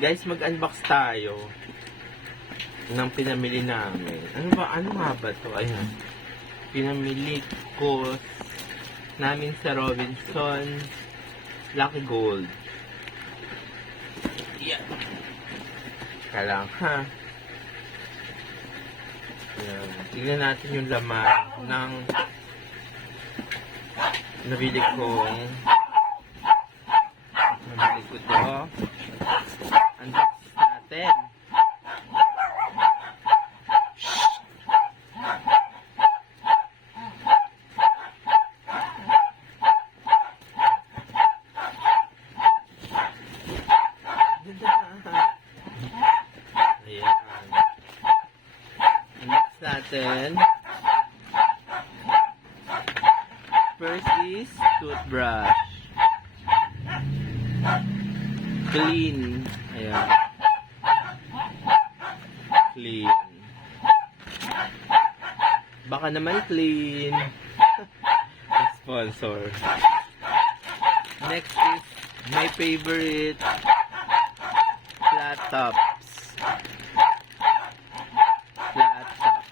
Guys, mag-unbox tayo ng pinamili namin. Ano nga ba to? Ayan. Pinamili ko namin sa Robinson Lucky Gold. Yeah. Kalang, ha? Ayan. Tingnan natin yung laman ng nabili ko to. Unbox natin. Ayan. Unbox natin. First is toothbrush. Clean. Ayan. Clean. Baka naman clean. Sponsor. Next is my favorite flat tops. Flat tops.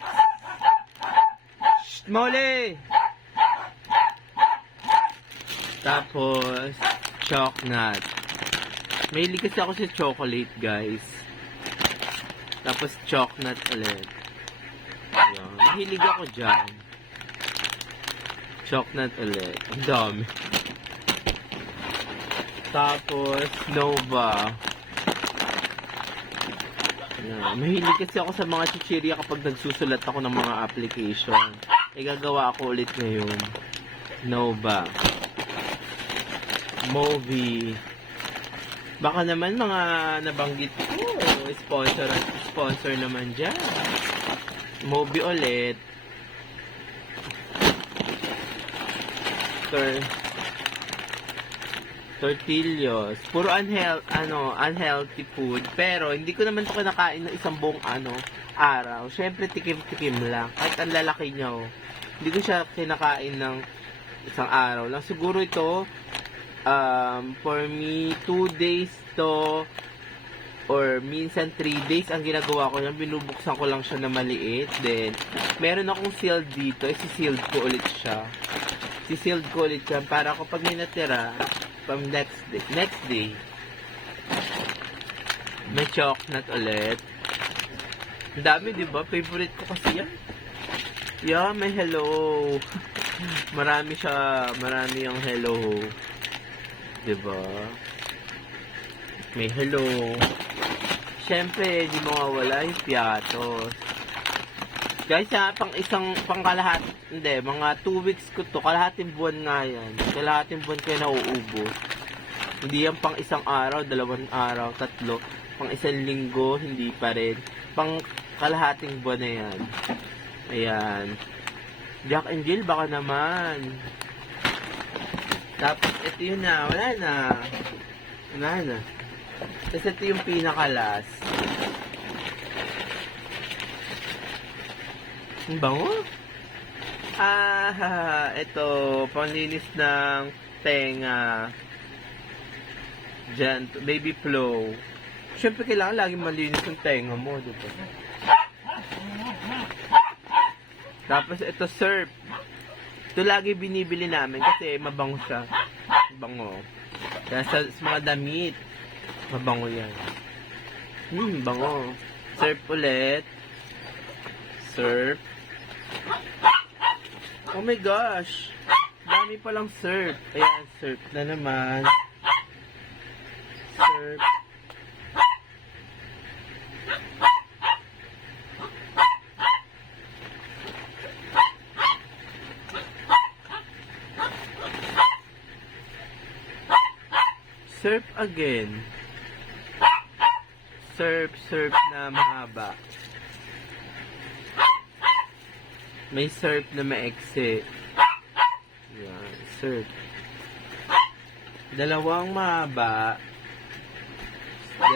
Shh, Molly! Tapos, chocolate. Mahilig kasi ako sa chocolate, guys. Tapos, chocolate ulit. Ayan. Mahilig ako dyan. Chocolate ulit. Ang dami. Tapos, Nova. Ayan. Mahilig kasi ako sa mga chichirya kapag nagsusulat ako ng mga application. Gagawa ako ulit ngayon. Nova. Movie. Baka naman mga nabanggit ko, sponsor naman dyan. Movie ulit. Tortillos. Puro unhealthy food. Pero, hindi ko naman ito kinakain ng isang buong araw. Siyempre, tikim-tikim lang. Kahit ang lalaki niya, hindi ko siya kinakain ng isang araw lang. Siguro ito, for me, 2 days to or minsan 3 days ang ginagawa ko yan. Binubuksan ko lang siya na maliit. Then, meron akong sealed dito. Isi-sealed ko ulit siya. Si-sealed ko ulit yan para kapag may natira from next day, may chocolate ulit. Ang dami, diba? Favorite ko kasi yan. Yeah, may hello. Marami yung hello. Diba? May hello. Siyempre, di mawawala yung piatos. Guys, mga 2 weeks ko to. Kalahating buwan nga yan. Kalahating buwan ko nauubos. Hindi yan pang isang araw, 2 araw, 3. Pang isang linggo, hindi pa rin. Pang kalahating buwan na yan. Ayan. Jack and Jill, baka naman. Tapos, ito yun na. Wala na. Tapos, ito yung pinakalas. Ang bango? Ito. Panlinis ng tenga. Diyan. Baby Flow. Siyempre, kailangan laging malinis yung tenga mo. Diba? Tapos, ito surf. Ito lagi binibili namin kasi mabango siya. Bango. Kaya sa mga damit, mabango yan. Bango. Surf ulit. Surf. Oh my gosh. Dami palang surf. Ayan, surf na naman. Surf. Surf again. Surf na mahaba. May surf na maiksi. Yan, surf. Dalawang mahaba.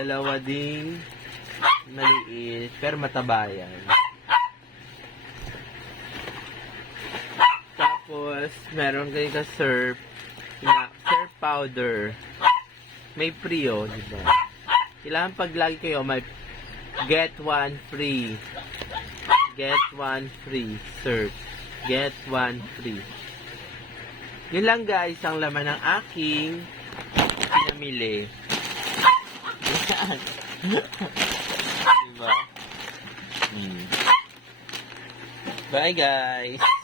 Dalawa ding maliit, pero mataba yan. Tapos, meron kayo ka surf powder. May prio, diba? Kailangan pag lagi kayo may get one free. Get one free. Search. Get one free. Yun lang guys, ang laman ng aking pinamili. Yan. Diba? Bye guys!